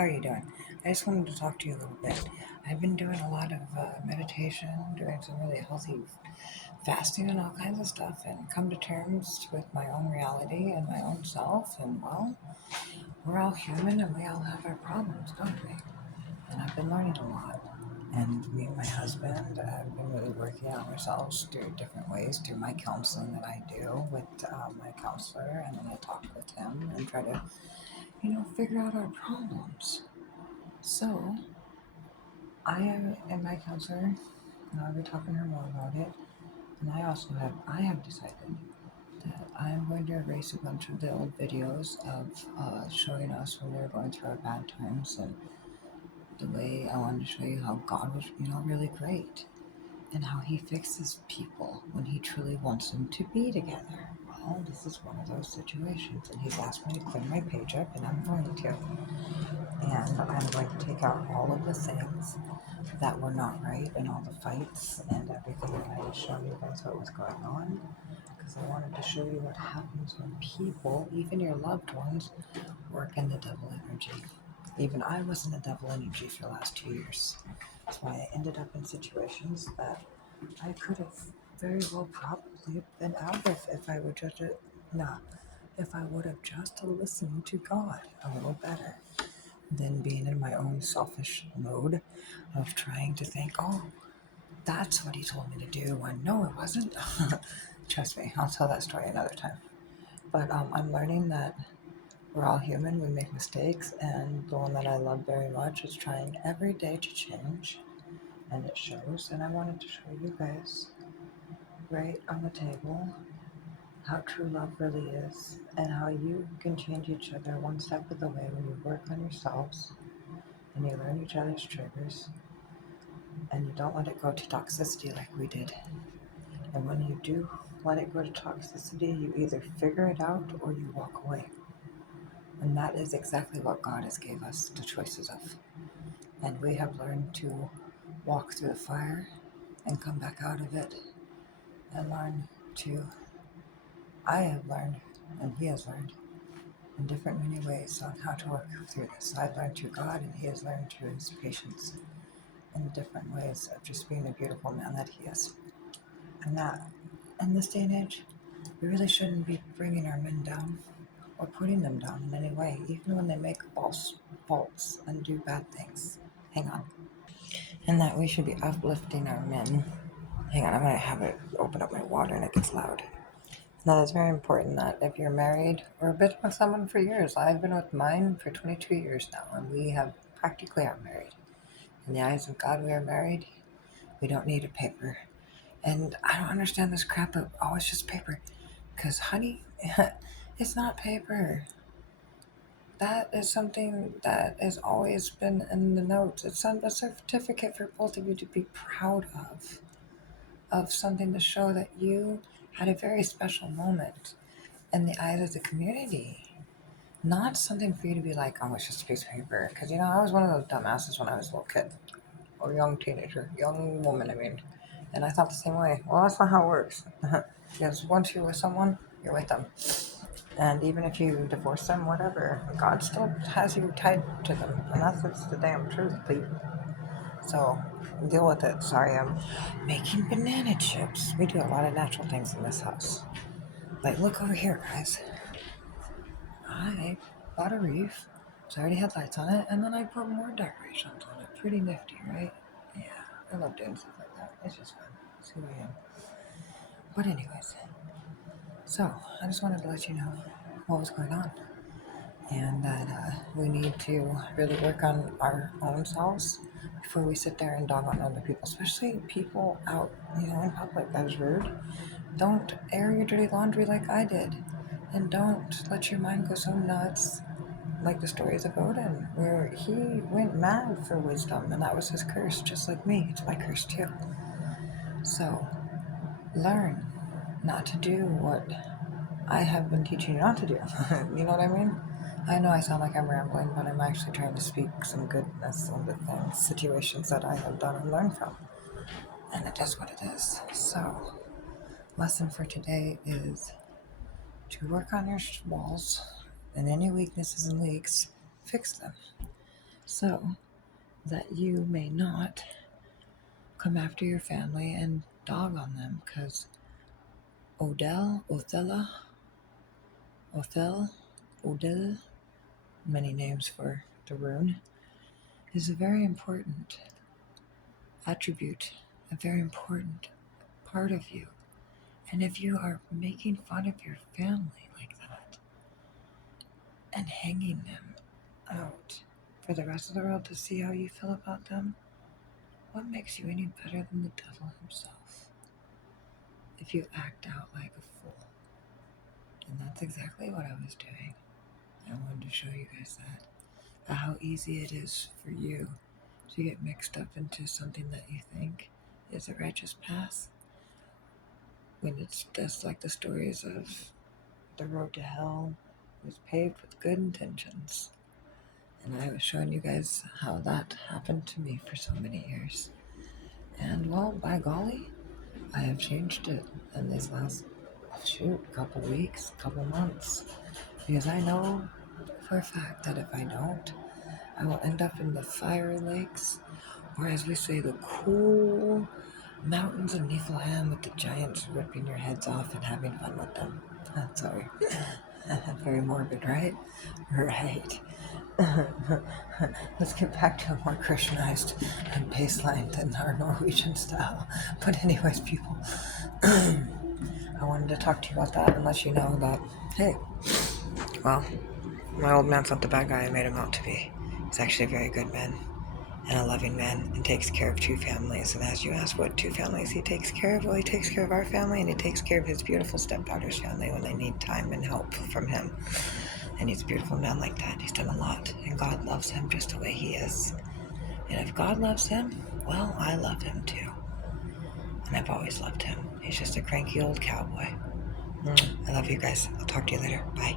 How are you doing? I just wanted to talk to you a little bit. I've been doing a lot of meditation, doing some really healthy fasting and all kinds of stuff, and come to terms with my own reality and my own self. And well, we're all human and we all have our problems, don't we? And I've been learning a lot. And me and my husband have been really working on ourselves through different ways, through my counseling that I do with my counselor, and then I talk with him and try to, figure out our problems. So, I am in my counselor, and I'll be talking to her more about it. And I have decided that I am going to erase a bunch of the old videos of showing us when we were going through our bad times, and the way I wanted to show you how God was, really great, and how He fixes people when He truly wants them to be together. Well, this is one of those situations, and He's asked me to clean my page up, and I'm going to. And I'm going to take out all of the things that were not right and all the fights and everything. And I just showed you guys what was going on because I wanted to show you what happens when people, even your loved ones, work in the devil energy. Even I was in the devil energy for the last 2 years. That's why I ended up in situations that I could have very well probably been out of if I would just, nah, if I would have just listened to God a little better than being in my own selfish mode of trying to think, oh, that's what he told me to do, when no, it wasn't. Trust me, I'll tell that story another time. But I'm learning that we're all human, we make mistakes, and the one that I love very much is trying every day to change, and it shows. And I wanted to show you guys right on the table how true love really is, and how you can change each other one step of the way when you work on yourselves and you learn each other's triggers and you don't let it go to toxicity like we did. And when you do let it go to toxicity, you either figure it out or you walk away. And that is exactly what God has gave us the choices of. And we have learned to walk through the fire and come back out of it and learn to, I have learned, and He has learned in different many ways on how to work through this. I've learned through God and He has learned through His patience in different ways of just being the beautiful man that He is. And that in this day and age, we really shouldn't be bringing our men down or putting them down in any way, even when they make false faults and do bad things. Hang on. And that we should be uplifting our men. Hang on, I'm going to have it open up my water and it gets loud. Now, it's very important that if you're married or have been with someone for years, I've been with mine for 22 years now, and we have practically are married. In the eyes of God, we are married. We don't need a paper. And I don't understand this crap of, oh, it's just paper. Because, honey, it's not paper. That is something that has always been in the notes. It's a certificate for both of you to be proud of something to show that you had a very special moment in the eyes of the community. Not something for you to be like, oh, it's just a piece of paper. Because, I was one of those dumbasses when I was a little kid, or young teenager, young woman, I mean. And I thought the same way. Well, that's not how it works. Because once you're with someone, you're with them. And even if you divorce them, whatever, God still has you tied to them. And that's just the damn truth, people. So deal with it. Sorry, I'm making banana chips. We do a lot of natural things in this house. Like, look over here, guys. I bought a reef, so I already had lights on it, and then I put more decorations on it. Pretty nifty, right? Yeah, I love doing stuff like that. It's just fun. It's who I am. But anyways, so I just wanted to let you know what was going on, and that we need to really work on our own selves before we sit there and dog on other people, especially people out, in public. That is rude. Don't air your dirty laundry like I did, and don't let your mind go so nuts like the stories of Odin, where he went mad for wisdom, and that was his curse, just like me. It's my curse too. So learn not to do what I have been teaching you not to do. You know what I mean? I know I sound like I'm rambling, but I'm actually trying to speak some goodness into things, situations that I have done and learned from. And it is what it is. So, lesson for today is to work on your walls and any weaknesses and leaks, fix them. so that you may not come after your family and dog on them, because Odell, many names for the rune, is a very important attribute, a very important part of you. And if you are making fun of your family like that and hanging them out for the rest of the world to see how you feel about them, what makes you any better than the devil himself? If you act out like a fool. And that's exactly what I was doing. I wanted to show you guys that. How easy it is for you to get mixed up into something that you think is a righteous path, when it's just like the stories of the road to hell was paved with good intentions. And I was showing you guys how that happened to me for so many years. And well, by golly, I have changed it in these last, couple weeks, couple months. Because I know for a fact that if I don't, I will end up in the fiery lakes, or as we say, the cool mountains of Niflheim with the giants ripping your heads off and having fun with them. Sorry. Very morbid, right? Right. Let's get back to a more Christianized baseline than our Norwegian style. But anyways, people, I wanted to talk to you about that and let you know that, hey, well, my old man's not the bad guy I made him out to be. He's actually a very good man and a loving man, and takes care of two families. And as you asked what two families he takes care of, well, he takes care of our family, and he takes care of his beautiful stepdaughter's family when they need time and help from him. And he's a beautiful man like that. He's done a lot, and God loves him just the way he is. And if God loves him, well, I love him too. And I've always loved him. He's just a cranky old cowboy. I love you guys. I'll talk to you later. Bye.